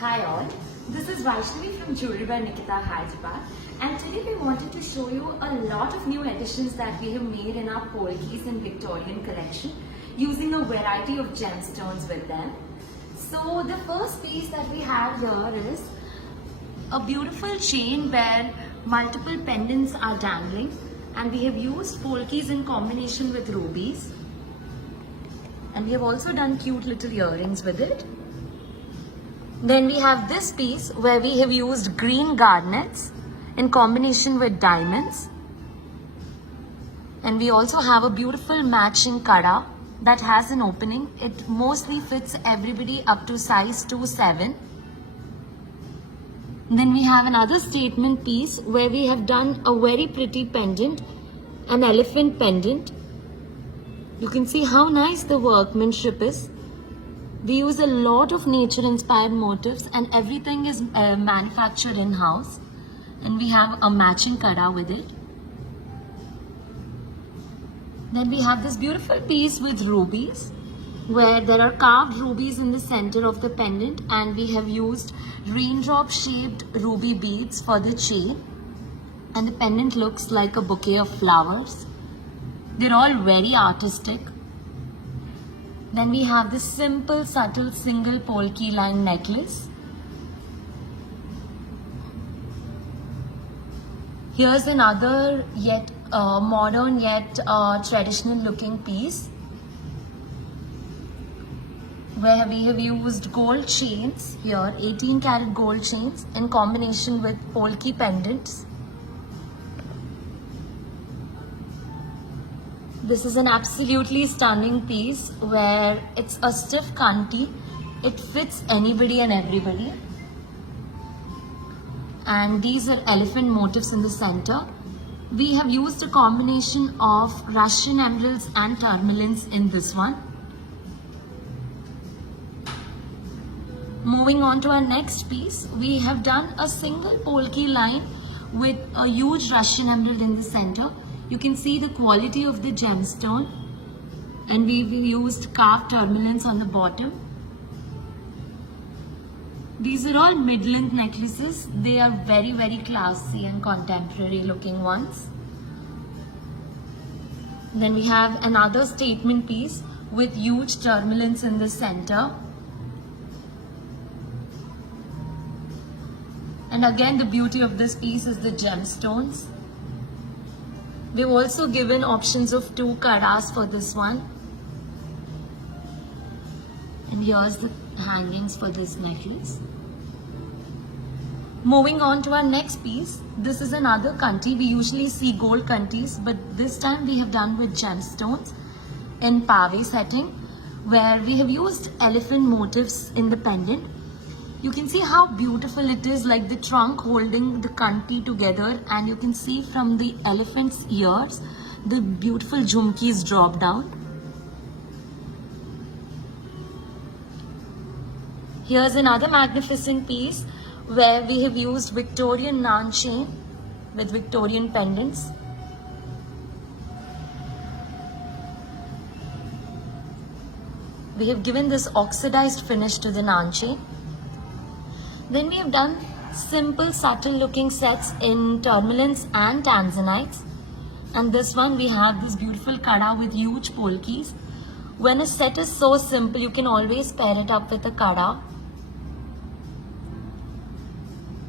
Hi all, this is Vaishnavi from Jewelry by Nikita Hyderabad, and today we wanted to show you a lot of new additions that we have made in our Polkis and Victorian collection using a variety of gemstones with them. So the first piece that we have here is a beautiful chain where multiple pendants are dangling, and we have used Polkis in combination with rubies, and we have also done cute little earrings with it. Then we have this piece where we have used green garnets in combination with diamonds. And we also have a beautiful matching kada that has an opening. It mostly fits everybody up to size 2-7. Then we have another statement piece where we have done a very pretty pendant, an elephant pendant. You can see how nice the workmanship is. We use a lot of nature-inspired motifs and everything is manufactured in-house. And we have a matching kada with it. Then we have this beautiful piece with rubies, where there are carved rubies in the center of the pendant, and we have used raindrop-shaped ruby beads for the chain. And the pendant looks like a bouquet of flowers. They're all very artistic. Then we have this simple, subtle, single polki line necklace. Here's another yet modern yet traditional looking piece where we have used gold chains here, 18 karat gold chains in combination with polki pendants. This is an absolutely stunning piece where it's a stiff kanti. It fits anybody and everybody. And these are elephant motifs in the center. We have used a combination of Russian emeralds and tourmalines in this one. Moving on to our next piece, we have done a single polki line with a huge Russian emerald in the center. You can see the quality of the gemstone, and we've used carved tourmalines on the bottom. These are all mid-length necklaces. They are very, very classy and contemporary looking ones. Then we have another statement piece with huge tourmalines in the center. And again, the beauty of this piece is the gemstones. We've also given options of 2 kadas for this one. And here's the hangings for this necklace. Moving on to our next piece, this is another kanti. We usually see gold kantis, but this time we have done with gemstones in pave setting, where we have used elephant motifs in the pendant. You can see how beautiful it is, like the trunk holding the kanti together, and you can see from the elephant's ears, the beautiful jhumkis drop down. Here's another magnificent piece where we have used Victorian naan chain with Victorian pendants. We have given this oxidized finish to the naan chain. Then we have done simple, subtle looking sets in tourmalines and tanzanites. And this one we have this beautiful kada with huge polkis. When a set is so simple, you can always pair it up with a kada.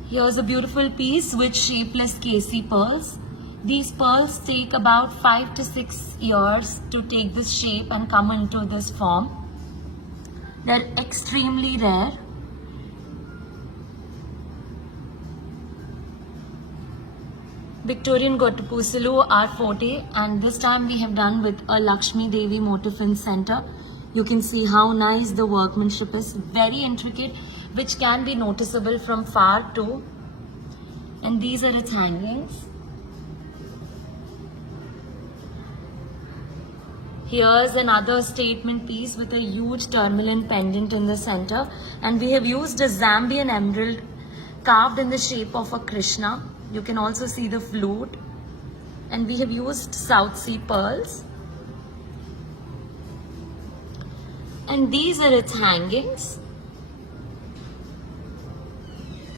Here's a beautiful piece with shapeless KC pearls. These pearls take about 5 to 6 years to take this shape and come into this form. They're extremely rare. Victorian Gottapusulu are forte, and this time we have done with a Lakshmi Devi motif in center. You can see how nice the workmanship is, very intricate, which can be noticeable from far too. And these are its hangings. Here's another statement piece with a huge tourmaline pendant in the center, and we have used a Zambian emerald carved in the shape of a Krishna. You can also see the flute, and we have used South Sea pearls. And these are its hangings.